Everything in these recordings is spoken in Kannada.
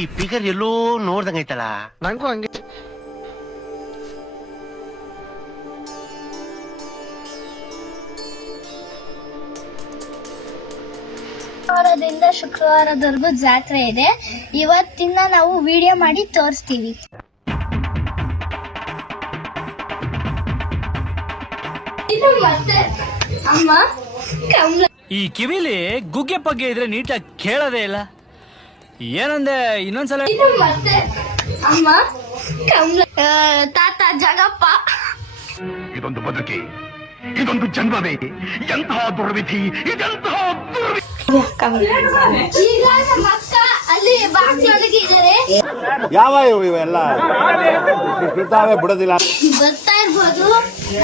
ಈ ಫಿಗರ್ ಎಲ್ಲೋ ನೋಡ್ದಂಗೈತಲ್ಲ ನಂಗೂ ಹಂಗೆ. ಶುಕ್ರವಾರದಿಂದ ಶುಕ್ರವಾರದವರೆಗೂ ಜಾತ್ರೆ ಇದೆ. ಇವತ್ತಿನ ನಾವು ವಿಡಿಯೋ ಮಾಡಿ ತೋರಿಸ್ತೀವಿ. ಇದು ಮತ್ತೆ ಅಮ್ಮ ಕಮಲ ಈ ಕಿವಿಲಿ ಗುಗ್ಗೆ ಪಗ್ಗೆ ಇದ್ರೆ ನೀಟಾಗಿ ಕೇಳೋದೇ ಇಲ್ಲ. ಏನಂದೆ? ಇನ್ನೊಂದ್ಸಲ ಅಮ್ಮ ಕಮಲ ತಾತ ಜಗಪ್ಪ. ಇದೊಂದು ಬದುಕಿ ಇದೊಂದು ಜನ್ಮವೇ ಎಂತಹ ದುರ್ವಿಧಿ ಇದೆಂತಹ ಯಾವ ಇವು ಇವೆಲ್ಲ? ಇರ್ತಾವೆ ಬಿಡೋದಿಲ್ಲ. ಬರ್ತಾ ಇರ್ಬೋದು.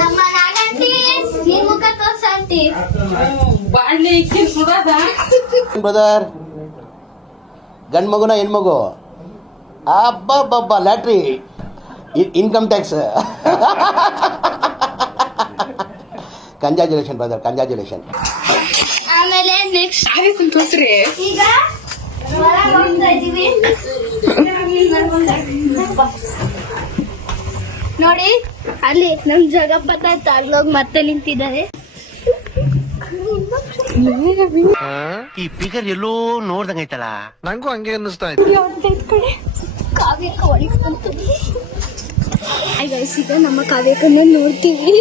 ನಮ್ಮ ನಾಗಂತಿ ನಿನ್ ಮುಖ ತೋರ್ಸಂಟಿ ಬ್ರದರ್ ಗಂಡ್ ಮಗುನ ಹೆಣ್ಮಗು? ಅಬ್ಬಬ್ಬಬ್ಬ lottery. Income tax. Congratulation brother congratulation ಆಮೇಲೆ ನೆಕ್ಸ್ಟ್ ಈಗ ಹೊರಗ್ ಹೋಗ್ತಾ ನೋಡಿ ಅಲ್ಲಿ ನಮ್ಮ ಜಗಪ್ಪ ತಾಯಿ ಅಲ್ಲೋಗ್ ಮತ್ತೆ ನಿಂತಿದ್ದಾರೆ. ಈ ಫಿಗರ್ ಎಲ್ಲೋ ನೋಡ್ದಂಗೈತಲ್ಲ ನಂಗೂ ಹಂಗೆ ಅನ್ನಿಸ್ತಾ ಇತ್ತು. ಕಾವ್ಯಕ್ಕ ಒಳಗೆ ಗೈಸ್ ಈಗ ನಮ್ಮ ಕಾವ್ಯಕ್ಕನ್ನ ನೋಡ್ತೀವಿ.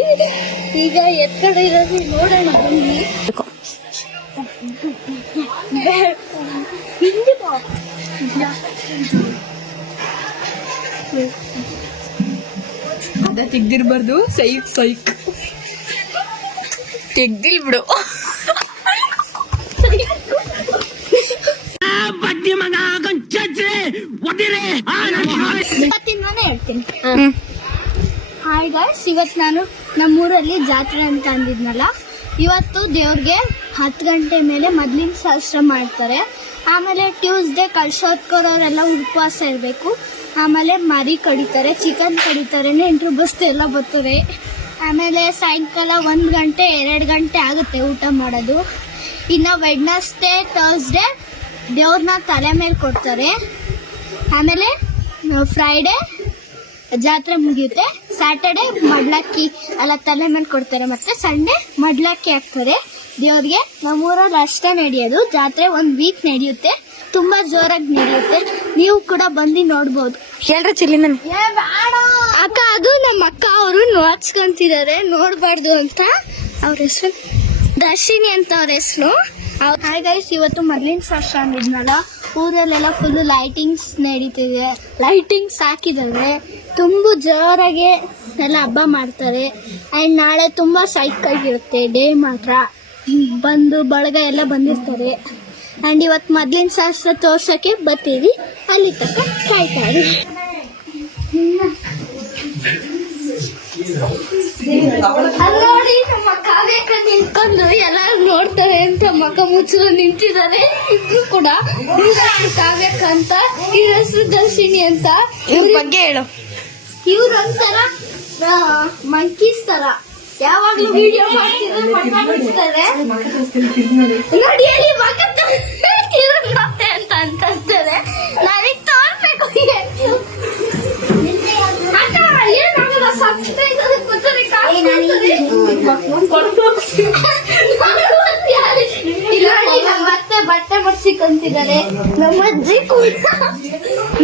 ಈಗ ಎತ್ಕಡೆ ಇರೋದು ನೋಡೋಣ ಬನ್ನಿ. ಹಿಂದೆ ಬಾ. ಅದ ತೆಗ್ದಿರ್ಬಾರ್ದು ಸೈಕ್ ಸೈಕ್. ತೆಗ್ದಿಲ್ ಬಿಡು. ಇವತ್ತಿಂದಾನೇ ಹೇಳ್ತೀನಿ. ಹಾಯ್ ಗಾಯ್ಸ್ ಇವತ್ತು ನಾನು ನಮ್ಮೂರಲ್ಲಿ ಜಾತ್ರೆ ಅಂತ ಅಂದಿದ್ನಲ್ಲ, ಇವತ್ತು ದೇವ್ರಿಗೆ ಹತ್ತು ಗಂಟೆ ಮೇಲೆ ಮೊದಲಿನ ಶಾಸ್ತ್ರ ಮಾಡ್ತಾರೆ. ಆಮೇಲೆ ಟ್ಯೂಸ್ಡೇ ಕಳ್ಸೋದ್ಕೊಡೋರೆಲ್ಲ ಉಪವಾಸ ಇರಬೇಕು. ಆಮೇಲೆ ಮರಿ ಕಡಿತಾರೆ ಚಿಕನ್ ಕಡಿತಾರೆ, ನೆಂಟ್ರು ಬಸ್ತು ಎಲ್ಲ ಬರ್ತಾರೆ ಆಮೇಲೆ ಸಾಯಂಕಾಲ ಒಂದು ಗಂಟೆ, ಎರಡು ಗಂಟೆ ಆಗುತ್ತೆ ಊಟ ಮಾಡೋದು. ಇನ್ನು ವೆಡ್ನಸ್ಡೇ ಥರ್ಸ್ಡೇ ದೇವ್ರನ್ನ ತಲೆ ಮೇಲೆ ಕೊಡ್ತಾರೆ. ಆಮೇಲೆ ಫ್ರೈಡೇ ಜಾತ್ರೆ ಮುಗಿಯುತ್ತೆ. ಸ್ಯಾಟರ್ಡೆ ಮಡ್ಲಕ್ಕಿ ಅಲ್ಲ ತಲೆ ಮೇಲೆ ಕೊಡ್ತಾರೆ ಮತ್ತೆ. ಸಂಡೇ ಮಡ್ಲಕ್ಕಿ ಹಾಕ್ತಾರೆ ದೇವ್ರಿಗೆ. ನಮ್ಮೂರಲ್ಲಿ ಅಷ್ಟೇ ನಡೆಯೋದು. ಜಾತ್ರೆ ಒಂದು ವೀಕ್ ನಡೆಯುತ್ತೆ. ತುಂಬಾ ಜೋರಾಗಿ ನಡೆಯುತ್ತೆ. ನೀವು ಕೂಡ ಬಂದು ನೋಡ್ಬೋದು. ಹೇಳ್ರ ಚಿಲ್ಲಿ ನಾನು ಅಕ್ಕ ಅದು ನಮ್ಮ ಅಕ್ಕ ಅವರು ನೋಡ್ಸ್ಕೊಂತಿದ್ದಾರೆ ನೋಡ್ಬಾರ್ದು ಅಂತ. ಅವ್ರ ಹೆಸರು ದರ್ಶಿನಿ ಅಂತ ಅವ್ರ ಹೆಸರು. ಹಾಯ್ ಗೈಸ್ ಇವತ್ತು ಮೊದ್ಲಿನ ಶಾಸ್ತ್ರ ಅಂದಿದ್ನಲ್ಲ. ಊರಲ್ಲೆಲ್ಲ ಫುಲ್ ಲೈಟಿಂಗ್ಸ್ ನಡೀತಿದೆ. ಲೈಟಿಂಗ್ಸ್ ಹಾಕಿದ್ದಾರೆ ತುಂಬ ಜೋರಾಗೆ ಎಲ್ಲ ಹಬ್ಬ ಮಾಡ್ತಾರೆ. ಆ್ಯಂಡ್ ನಾಳೆ ತುಂಬ ಸೈಕಾಗಿರುತ್ತೆ ಡೇ ಮಾತ್ರ. ಬಂದು ಬಳಗ ಎಲ್ಲ ಬಂದಿರ್ತಾರೆ. ಆ್ಯಂಡ್ ಇವತ್ತು ಮೊದ್ಲಿನ ಶಾಸ್ತ್ರ ತೋರ್ಸೋಕ್ಕೆ ಬರ್ತೀವಿ. ಅಲ್ಲಿ ತಕ್ಕ ಕಾಯ್ತಾರೆ ಅಲ್ಲಿ ನೋಡಿ ನಮ್ಮ ಕಾವ್ಯಕ್ಕ ನಿಂತ್ಕೊಂಡು ಎಲ್ಲಾರು ನೋಡ್ತಾರೆ ಅಂತ ಮಕ ಮುಚ್ಚಲು ನಿಂತಿದ್ದಾರೆ ಇಬ್ರು ಕೂಡ ಕಾವ್ಯಕ್ಕ ಅಂತ ಇವ್ರ ಹೆಸರು ದರ್ಶಿನಿ ಅಂತ. ಇವ್ರ ಬಗ್ಗೆ ಹೇಳು. ಇವ್ರ ಒಂಥರ ಮಂಕೀಸ್ ತರ. ಯಾವಾಗ್ಲೂ ವಿಡಿಯೋ ಮಾಡ್ತಿದ್ರೆ ಮಾಡ್ತಾರೆ ನೋಡಿ ಹೇಳಿ ಮಗ ಮಡ್ಸಿಕೊಂತಿದ್ದಾರೆ ನಮ್ಮ ಅಜ್ಜಿ ಕೂಡ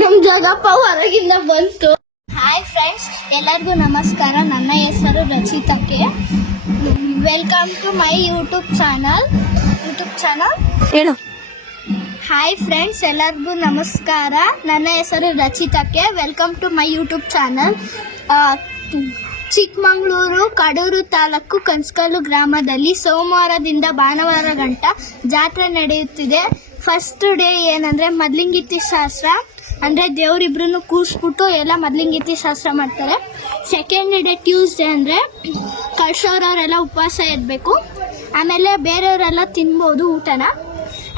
ನಮ್ ಜಗಪ್ಪ ಹೊರಗಿಂದ ಬಂತು. ಹಾಯ್ ಫ್ರೆಂಡ್ಸ್ ಎಲ್ಲರಿಗೂ ನಮಸ್ಕಾರ. ನನ್ನ ಹೆಸರು ರಚಿತಕ್ಕೆ welcome to my YouTube channel YouTube channel ಹೇಳು. ಹಾಯ್ ಫ್ರೆಂಡ್ಸ್ ಎಲ್ಲರಿಗೂ ನಮಸ್ಕಾರ. ನನ್ನ ಹೆಸರು ರಚಿತಕ್ಕೆ welcome to my YouTube channel Chikkamagaluru Kadur taluk Kanskallu ಗ್ರಾಮದಲ್ಲಿ ಸೋಮವಾರದಿಂದ ಭಾನುವಾರ ಗಂಟ ಜಾತ್ರೆ ನಡೆಯುತ್ತಿದೆ. ಫಸ್ಟ್ ಡೇ ಏನಂದರೆ ಮದ್ಲಿಂಗಿತಿ ಶಾಸ್ತ್ರ, ಅಂದರೆ ದೇವರಿಬ್ರು ಕೂರಿಸ್ಬಿಟ್ಟು ಎಲ್ಲ ಮದ್ಲಿಂಗಿತಿ ಶಾಸ್ತ್ರ ಮಾಡ್ತಾರೆ. ಸೆಕೆಂಡ್ ಡೇ ಟ್ಯೂಸ್ಡೇ ಅಂದರೆ ಕಳ್ಸೋರವರೆಲ್ಲ ಉಪವಾಸ ಇರಬೇಕು. ಆಮೇಲೆ ಬೇರೆಯವರೆಲ್ಲ ತಿನ್ಬೋದು ಊಟನ.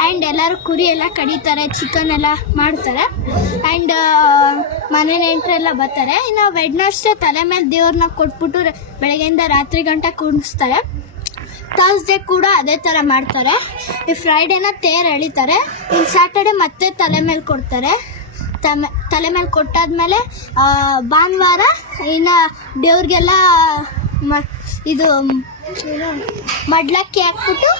ಆ್ಯಂಡ್ ಎಲ್ಲರೂ ಕುರಿ ಎಲ್ಲ ಕಡಿತಾರೆ ಚಿಕನ್ ಎಲ್ಲ ಮಾಡ್ತಾರೆ. ಆ್ಯಂಡ್ ಮನೆ ನೆಂಟರೆಲ್ಲ ಬರ್ತಾರೆ. ಇನ್ನು ವೆಡ್ನಷ್ಟೇ ತಲೆ ಮೇಲೆ ದೇವ್ರನ್ನ ಕೊಟ್ಬಿಟ್ಟು ಬೆಳಗ್ಗೆಯಿಂದ ರಾತ್ರಿ ಗಂಟೆ ಕೂಡಿಸ್ತಾರೆ ಥರ್ಸ್ಡೇ ಕೂಡ ಅದೇ ಥರ ಮಾಡ್ತಾರೆ. ಈ ಫ್ರೈಡೇನ ತೇರು ಎಳಿತಾರೆ. ಇನ್ನು ಸ್ಯಾಟರ್ಡೆ ಮತ್ತೆ ತಲೆ ಮೇಲೆ ಕೊಡ್ತಾರೆ. ತಲೆ ಮೇಲೆ ಕೊಟ್ಟಾದ್ಮೇಲೆ ಭಾನುವಾರ ಇನ್ನು ದೇವ್ರಿಗೆಲ್ಲ, ಮ, ಇದು, ಮಡ್ಲಕ್ಕಿ ಹಾಕ್ಬಿಟ್ಟು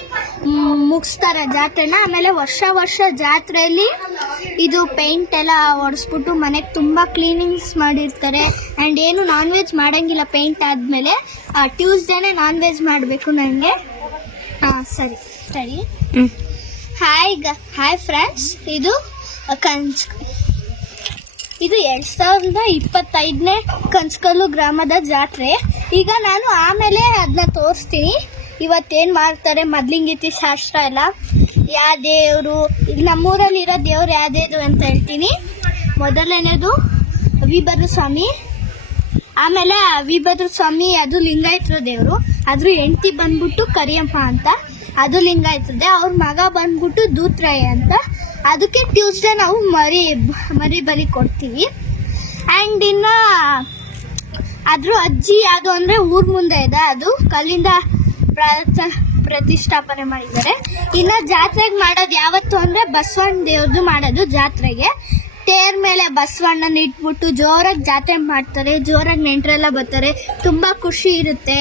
ಮುಗಿಸ್ತಾರೆ ಜಾತ್ರೆನ. ಆಮೇಲೆ ವರ್ಷ ವರ್ಷ ಜಾತ್ರೆಯಲ್ಲಿ ಇದು ಪೇಂಟ್ ಎಲ್ಲ ಹೊಡೆಸ್ಬಿಟ್ಟು ಮನೆಗೆ ತುಂಬ ಕ್ಲೀನಿಂಗ್ಸ್ ಮಾಡಿರ್ತಾರೆ. ಆ್ಯಂಡ್ ಏನು ನಾನ್ ವೆಜ್ ಮಾಡೋಂಗಿಲ್ಲ ಪೇಂಟ್ ಆದಮೇಲೆ. ಟ್ಯೂಸ್ಡೇನೇ ನಾನ್ ವೆಜ್ ಮಾಡಬೇಕು ನನಗೆ ಹಾಂ ಸರಿ ಸರಿ. ಹಾಯ್ ಗ ಹಾಯ್ ಫ್ರೆಂಡ್ಸ್ ಇದು ಕಂಚ್ ಇದು ಎರಡ್ ಸಾವಿರದ ಇಪ್ಪತ್ತೈದನೇ ಕಂಚ್ಕಲ್ಲು ಗ್ರಾಮದ ಜಾತ್ರೆ. ಈಗ ನಾನು ಆಮೇಲೆ ಅದನ್ನ ತೋರಿಸ್ತೀನಿ. ಇವತ್ತೇನು ಮಾಡ್ತಾರೆ ಮೊದ್ಲಿಂಗೀತಿ ಶಾಸ್ತ್ರ ಎಲ್ಲ. ಯಾವ ದೇವರು ಇದು ನಮ್ಮೂರಲ್ಲಿರೋ ದೇವ್ರು ಯಾವ್ದೇದು ಅಂತ ಹೇಳ್ತೀನಿ. ಮೊದಲನೇದು ವಿಭರ ಸ್ವಾಮಿ. ಆಮೇಲೆ ವಿಭದ್ರ ಸ್ವಾಮಿ, ಅದು ಲಿಂಗಾಯತರ ದೇವರು. ಅದ್ರ ಹೆಂಡತಿ ಬಂದ್ಬಿಟ್ಟು ಕರಿಯಮ್ಮ ಅಂತ, ಅದು ಲಿಂಗಾಯತದೆ ಅವ್ರ ಮಗ ಬಂದ್ಬಿಟ್ಟು ದೂತ್ರಾಯ ಅಂತ. ಅದಕ್ಕೆ ಟ್ಯೂಸ್ಡೇ ನಾವು ಮರಿ ಮರಿ ಬಲಿ ಕೊಡ್ತೀವಿ. ಆ್ಯಂಡ್ ಇನ್ನು ಅದ್ರ ಅಜ್ಜಿ, ಅದು ಅಂದರೆ ಊರ ಮುಂದೆ ಇದೆ. ಅದು ಕಲ್ಲಿಂದ ಪ್ರಾರ್ಥ ಪ್ರತಿಷ್ಠಾಪನೆ ಮಾಡಿದ್ದಾರೆ. ಇನ್ನು ಜಾತ್ರೆಗೆ ಮಾಡೋದು ಯಾವತ್ತು ಅಂದರೆ ಬಸವಣ್ಣ ದೇವ್ರದ್ದು ಮಾಡೋದು ಜಾತ್ರೆಗೆ. ತೇರ್ ಮೇಲೆ ಬಸವಣ್ಣನ ಇಟ್ಬಿಟ್ಟು ಜೋರಾಗಿ ಜಾತ್ರೆ ಮಾಡ್ತಾರೆ ಜೋರಾಗಿ ನೆಂಟರೆಲ್ಲ ಬರ್ತಾರೆ. ತುಂಬ ಖುಷಿ ಇರುತ್ತೆ.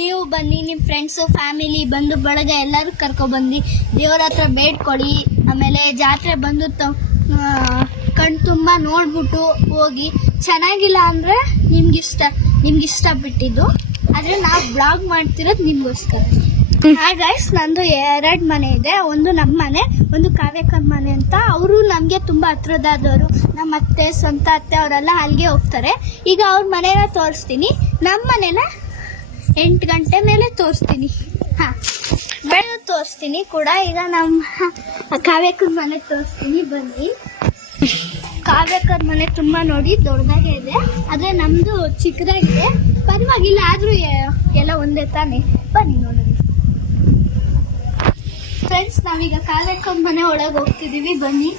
ನೀವು ಬನ್ನಿ ನಿಮ್ಮ ಫ್ರೆಂಡ್ಸು ಫ್ಯಾಮಿಲಿ ಬಂದು ಬಳಗ ಎಲ್ಲರೂ ಕರ್ಕೊಬಂದು ದೇವ್ರ ಹತ್ರ ಬೇಡ್ಕೊಡಿ ಆಮೇಲೆ ಜಾತ್ರೆ ಬಂದು ತ ಕಣ್ ತುಂಬ ನೋಡ್ಬಿಟ್ಟು ಹೋಗಿ. ಚೆನ್ನಾಗಿಲ್ಲ ಅಂದರೆ ನಿಮ್ಗಿಷ್ಟ ನಿಮ್ಗಿಷ್ಟ ಬಿಟ್ಟಿದ್ದು ಆದರೆ ನಾವು ಬ್ಲಾಗ್ ಮಾಡ್ತಿರೋದು ನಿಮಗೋಸ್ಕರ. ಗೈಸ್ ನಂದು ಎರಡು ಮನೆ ಇದೆ. ಒಂದು ನಮ್ಮ ಮನೆ, ಒಂದು ಕಾವ್ಯಕರ್ ಮನೆ ಅಂತ. ಅವರು ನಮಗೆ ತುಂಬ ಹತ್ರದಾದವರು. ನಮ್ಮ ಅತ್ತೆ, ಸ್ವಂತ ಅತ್ತೆ ಅವರೆಲ್ಲ ಅಲ್ಲಿಗೆ ಹೋಗ್ತಾರೆ. ಈಗ ಅವ್ರ ಮನೇನ ತೋರಿಸ್ತೀನಿ. ನಮ್ಮ ಮನೇನ ಎಂಟು ಗಂಟೆ ಮೇಲೆ ತೋರಿಸ್ತೀನಿ. ಹಾಂ ಬೆಳಗ್ಗೆ ತೋರಿಸ್ತೀನಿ ಕೂಡ. ಈಗ ನಮ್ಮ ಕಾವ್ಯಕರ್ ಮನೆ ತೋರಿಸ್ತೀನಿ. ಬನ್ನಿ. ಕಾವ್ಯಕರ್ ಮನೆ ತುಂಬ ನೋಡಿ, ದೊಡ್ಡದಾಗೆ ಇದೆ. ಆದರೆ ನಮ್ಮದು ಚಿಕ್ಕದಾಗಿದೆ. ಪರವಾಗಿಲ್ಲ, ಆದರೂ ಎಲ್ಲ ಒಂದೇ ತಾನೇ. ಬನ್ನಿ ನೋಡೋಣ. ಫ್ರೆಂಡ್ಸ್ ನಾವೀಗ ಕಾಲಕ್ಕೊಂದು ಮನೆ ಒಳಗೆ ಹೋಗ್ತಿದ್ದೀವಿ ಬನ್ನಿ.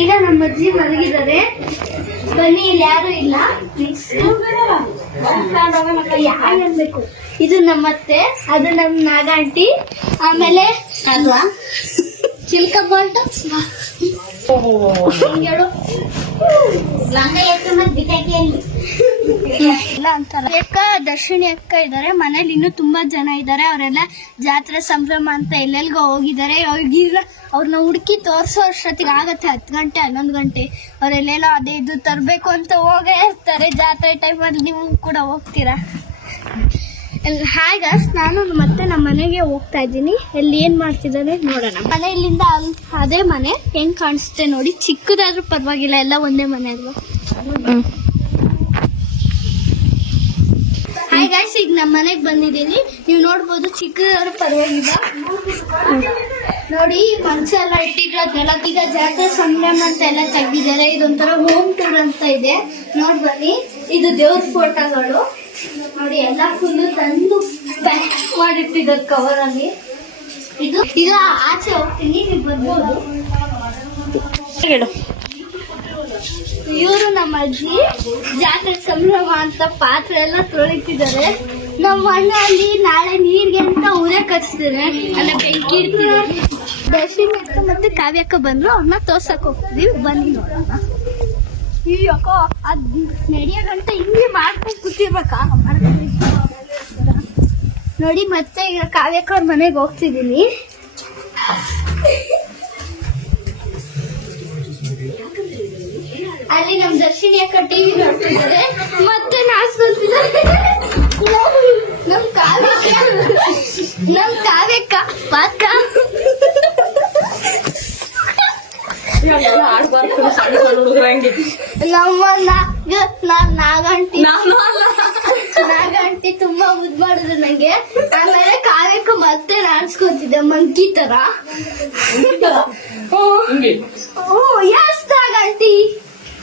ಈಗ ನಮ್ಮ ಅಜ್ಜಿ ಮಲಗಿದ್ದಾರೆ. ಬನ್ನಿ ಇಲ್ಲಿ ಯಾರು ಇಲ್ಲ. ಯಾರು ಅನ್ಬೇಕು ಇದು ನಮ್ಮತ್ತೆ ಅದು ನಮ್ಮ ನಾಗಾಂಟಿ. ಆಮೇಲೆ ಅಲ್ವಾ? ಚಿಲ್ಕ ಬಾಲ್ಟು ಹೇಳು. ಇಲ್ಲ ಅಂತ ಅಕ್ಕ ದರ್ಶಿಣಿ ಅಕ್ಕ ಇದ್ದಾರೆ ಮನೇಲಿ ಇನ್ನೂ ತುಂಬಾ ಜನ ಇದ್ದಾರೆ ಅವರೆಲ್ಲ ಜಾತ್ರೆ ಸಂಭ್ರಮ ಅಂತ ಎಲ್ಲೆಲ್ಗೋ ಹೋಗಿದ್ದಾರೆ ಅವ್ರಿಗಿಲ್ಲ ಅವ್ರನ್ನ ಹುಡುಕಿ ತೋರ್ಸೋ ಅಷ್ಟೊತ್ತಿಗೆ ಆಗತ್ತೆ. ಹತ್ತು ಗಂಟೆ ಹನ್ನೊಂದು ಗಂಟೆ. ಅವರೆಲ್ಲೆಲ್ಲ ಅದೇ ಇದು ತರಬೇಕು ಅಂತ ಹೋಗೇ ಇರ್ತಾರೆ. ಜಾತ್ರೆ ಟೈಮಲ್ಲಿ ನೀವು ಕೂಡ ಹೋಗ್ತೀರಾ? ಹಾಗ ನಾನು ಮತ್ತೆ ನಮ್ಮ ಮನೆಗೆ ಹೋಗ್ತಾ ಇದ್ದೀನಿ. ಎಲ್ಲಿ ಏನ್ ಮಾಡ್ತಿದ್ದಾರೆ ನೋಡೋಣ. ಮನೆಯಲ್ಲಿಂದ ಅದೇ ಮನೆ. ಹೆಂಗ್ ಕಾಣಿಸುತ್ತೆ ನೋಡಿ. ಚಿಕ್ಕದಾದ್ರೂ ಪರವಾಗಿಲ್ಲ. ಎಲ್ಲ ಒಂದೇ ಮನೆ ಅಲ್ವಾ? ಹಾಯ್ ಗಾಯ್ಸ್ ಈಗ ನಮ್ಮ ಮನೆಗೆ ಬಂದಿದ್ದೀನಿ. ನೀವು ನೋಡ್ಬೋದು ಚಿಕ್ಕವರು ಪರವಾಗಿಲ್ಲ. ನೋಡಿ ಮಂಚ ಎಲ್ಲ ಇಟ್ಟಿರೋದೆಲ್ಲ ಈಗ ಜಾತ್ರೆ ಸಂಭ್ರಮ ಅಂತ ಎಲ್ಲ ತೆಗ್ದಿದ್ದಾರೆ. ಇದೊಂಥರ ಹೋಮ್ ಟೂರ್ ಅಂತ ಇದೆ. ನೋಡ್ ಬನ್ನಿ. ಇದು ದೇವ್ರ ಫೋಟೋಗಳು ನೋಡಿ, ಎಲ್ಲ ಫುಲ್ ತಂದು ಪ್ಯಾಕ್ ಮಾಡಿಟ್ಟಿದ್ದಾರೆ ಕವರ್ ಅಲ್ಲಿ. ಇದು, ಇಲ್ಲ, ಆಚೆ ಹೋಗ್ತೀನಿ, ನೀವು ಬರ್ಬೋದು. ಹೇಳು. ಇವರು ನಮ್ಮ ಅಜ್ಜಿ ಜಾತ್ರೆ ಸಂಭ್ರಮ ಅಂತ ಪಾತ್ರೆ ಎಲ್ಲ ತೊಳಿತಿದ್ದಾರೆ. ನಮ್ಮ ಅಣ್ಣ ಅಲ್ಲಿ ನಾಳೆ ನೀರ್ಗೆ ಅಂತ ಉರೆ ಕಚ್ತಿದ್ದಾರೆ ಅಲ್ಲ ಬೆಂಕಿ ಇಡ್ತಿದ್ದಾರೆ ದರ್ಶನ್ ಅಕ್ಕ ಮತ್ತೆ ಕಾವ್ಯಕ್ಕ ಬಂದ್ರು ಅವ್ರನ್ನ ತೋರ್ಸಕ್ ಹೋಗ್ತಿದೀವಿ. ಬನ್ನಿ ನೋಡೋಣ. ಅದ್ ನಡೆಯೋ ಗಂಟೆ ಹಿಂಗೆ ಮಾಡ್ಕೊಂಡು ಕೂತಿರ್ಬೇಕಾ? ನೋಡಿ ಮತ್ತೆ ಈಗ ಕಾವ್ಯಕ್ಕ ಅವ್ರ ಮನೆಗೆ ಹೋಗ್ತಿದ್ದೀನಿ ಅಲ್ಲಿ ನಮ್ ದರ್ಶಿನಿ ಅಕ್ಕ ಟಿವಿ ನೋಡ್ತಿದ್ದಾರೆ. ಮತ್ತೆ ನಾಚ್ಕೊಂತಿದ್ದಾರೆ ನಮ್ ಕಾವ್ಯಕ್ಕ ನಮ್ ಕಾವ್ಯಕ್ಕ ಪಾಕ ನಮ್ಮ ನಾಗ ನಾನ್ ನಾಗಂಟಿ. ನಾಗಂಟಿ ತುಂಬಾ ಮುದ್ ಮಾಡಿದ್ರು ನಂಗೆ. ಆಮೇಲೆ ಕಾವ್ಯಕ್ಕ ಮತ್ತೆ ನಾಡ್ಸ್ಕೊಂತಿದ್ದೆ ಮಂಕಿ ತರ. ಓ ಎಸ್ ನಾಗಂಟಿ?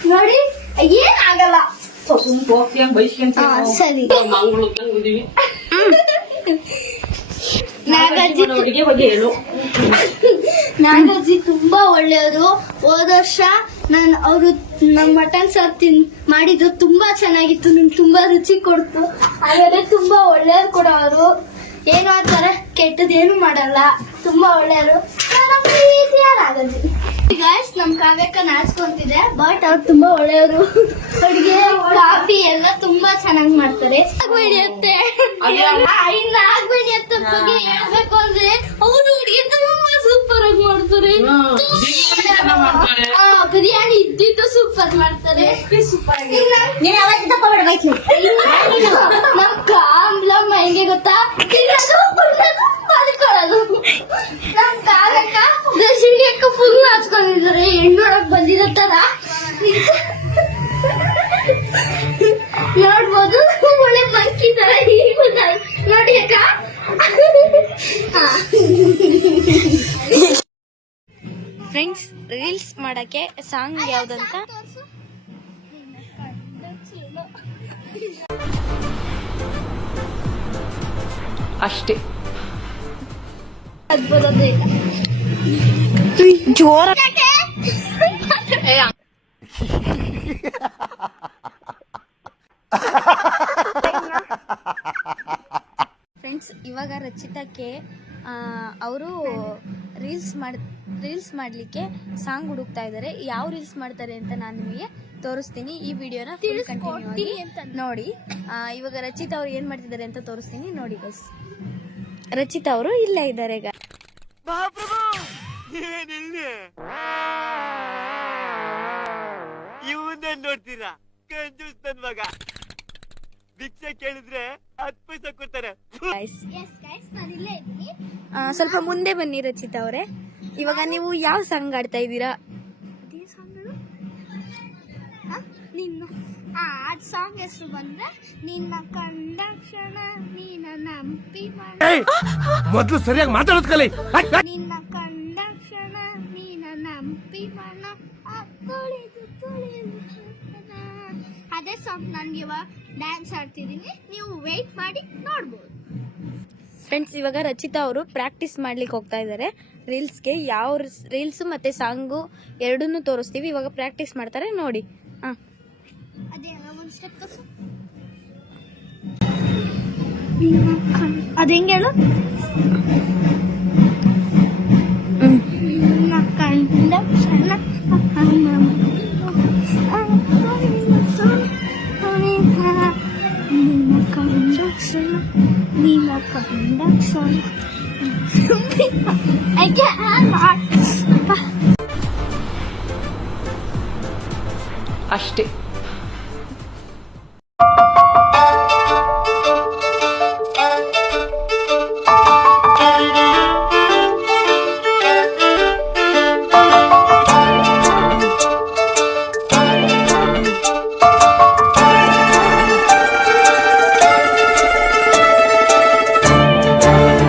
ನೋಡಿ ಏನ್ ಆಗಲ್ಲ. ಸರಿ. ನಾಗಾರ್ಜಿ ತುಂಬಾ ಒಳ್ಳೆಯವರು. ಹೋದ ವರ್ಷ ನಾನು ಅವರು ನಮ್ಮ ಮಟನ್ ಸಾರ್ ತಿನ್ ಮಾಡಿದ್ರು ತುಂಬಾ ಚೆನ್ನಾಗಿತ್ತು. ನಿಮ್ಗೆ ತುಂಬಾ ರುಚಿ ಕೊಡ್ತು. ಆಮೇಲೆ ತುಂಬಾ ಒಳ್ಳೆಯವ್ರು ಕೂಡ ಅವರು. ಏನು ಅಂತಾರೆ ಕೆಟ್ಟದೇನು ಮಾಡಲ್ಲ. ತುಂಬಾ ಒಳ್ಳೆಯವರು. ಗಾಯ್ಸ್ ನಮ್ ಕಾವ್ಯಕ್ಕ ನಾಚ್ಕೊಂತಿದೆ ಬಟ್ ಅವ್ರು ತುಂಬಾ ಒಳ್ಳೆಯವರು. ಅವ್ರಿಗೆ ಕಾಫಿ ಎಲ್ಲ ತುಂಬಾ ಚೆನ್ನಾಗಿ ಮಾಡ್ತಾರೆ. ಆಗ್ಬೇಡಿ ಅತ್ತೆ ಇನ್ನು ಆಗ್ಬೇಡಿ ಅತ್ತೆ ಬಗ್ಗೆ ಹೇಳ್ಬೇಕು ಅಂದ್ರೆ ಅವ್ರು ಹುಡುಗಿ ತುಂಬಾ ಸೂಪರ್ ಆಗಿ ಮಾಡ್ತಾರೆ. ಆ, ಬಿರಿಯಾನಿ ಇದ್ದಿದ್ದು ಸೂಪರ್ ಮಾಡ್ತಾರೆ. ಸೂಪರ್ ಆಗಿ ನಮ್ ಕಾಮ್ಲಮ್ಮ ಹೆಂಗೆ ಗೊತ್ತಾ ತಿನ್ನೋದು ಉಣ್ಣೋದು, ಮಲ್ಕೊಳ್ಳೋದು ನಮ್ ಕಾಲಕ್ಕ ದರ್ಶಿನಿ ಅಕ್ಕ ಫುಲ್ ನಾಚ್ಕೊಂಡಿದ್ದಾರೆ ಹೆಣ್ಣೊಳಗ್ ಬಂದಿರೋ ತರ ನೋಡ್ಬೋದು ಒಳ್ಳೆ ಮಂಕಿ ತರ ಈಗ ನೋಡಿ ಅಕ್ಕ. ಫ್ರೆಂಡ್ಸ್ ರೀಲ್ಸ್ ಮಾಡಕ್ಕೆ ಸಾಂಗ್ ಯಾವ್ದಂತ? ಅಷ್ಟೇ. ಅದ್ಭುತ ಬರೋದೇ ಇಲ್ಲ ಜೋರ ಫ್ರೆಂಡ್ಸ್ ಇವಾಗ ರಚಿತಕ್ಕೆ ಅವರು ರೀಲ್ಸ್ ಮಾಡ್ ರೀಲ್ಸ್ ಮಾಡಲಿಕ್ಕೆ ಸಾಂಗ್ ಹುಡುಕ್ತಾ ಇದ್ದಾರೆ. ಯಾವ ರೀಲ್ಸ್ ಮಾಡ್ತಾರೆ ಅಂತ ನಾನು ನಿಮಗೆ ತೋರಿಸ್ತೀನಿ. ಈ ವಿಡಿಯೋನ ಫುಲ್ ಕಂಟಿನ್ಯೂ ಆಗಿ ನೋಡಿ. ಇವಾಗ ರಚಿತಾ ಅವ್ರು ಏನು ಮಾಡ್ತಿದ್ದಾರೆ ಅಂತ ತೋರಿಸ್ತೀನಿ. ನೋಡಿ ಬಸ್ ರಚಿತಾ ಅವರು ಇಲ್ಲೇ ಇದ್ದಾರೆ ಇವನ್ನೇ ನೋಡ್ತೀರಾ? ಕಂಜೂಸ್ ನನ್ ಮಗ. ಭಿಕ್ಷೆ ಕೇಳಿದ್ರೆ ಹತ್ತು ಪೈಸ ಕೊಡ್ತಾರೆ. ಸ್ವಲ್ಪ ಮುಂದೆ ಬನ್ನಿ ರಚಿತಾ ಅವರೇ. ಇವಾಗ ನೀವು ಯಾವ ಸಾಂಗ್ ಆಡ್ತಾ ಇದ್ದೀರಾ? ನಿನ್ನ ಆ ಸಾಂಗ್ ಹೆಸರು ಬಂದ್ರೆ ನಿನ್ನ ಕಂಡ ಕ್ಷಣ ನೀನ ನಂಬಿ ಮೊದ್ಲು ಸರಿಯಾಗಿ ಮಾತಾಡೋದ್ ಕಲಿ ನಿನ್ನ ಸಾಂಗ್ ನಾನು ಇವಾಗ ಡ್ಯಾನ್ಸ್ ಆಡ್ತಿದ್ದೀನಿ. ನೀವು ವೆಯ್ಟ್ ಮಾಡಿ ನೋಡ್ಬೋದು. ಫ್ರೆಂಡ್ಸ್ ಇವಾಗ ರಚಿತಾ ಅವರು ಪ್ರಾಕ್ಟೀಸ್ ಮಾಡ್ಲಿಕ್ಕೆ ಹೋಗ್ತಾ ಇದ್ದಾರೆ. ರೀಲ್ಸ್ಗೆ ಯಾವ ರೀಲ್ಸ್ ಮತ್ತೆ ಸಾಂಗು ಎರಡನ್ನೂ ತೋರಿಸ್ತೀವಿ. ಇವಾಗ ಪ್ರಾಕ್ಟೀಸ್ ಮಾಡ್ತಾರೆ ನೋಡಿ. ಹಾಂ. ಅದೇ ಒಂದು ಸ್ಟೆಪ್ ಅದು ಹೆಂಗೆ ಹೇಳು? ಕಂಡ ನಿನ್ನ ಕಂಡ ಕ್ಷಣ I can't. ಅಷ್ಟೇ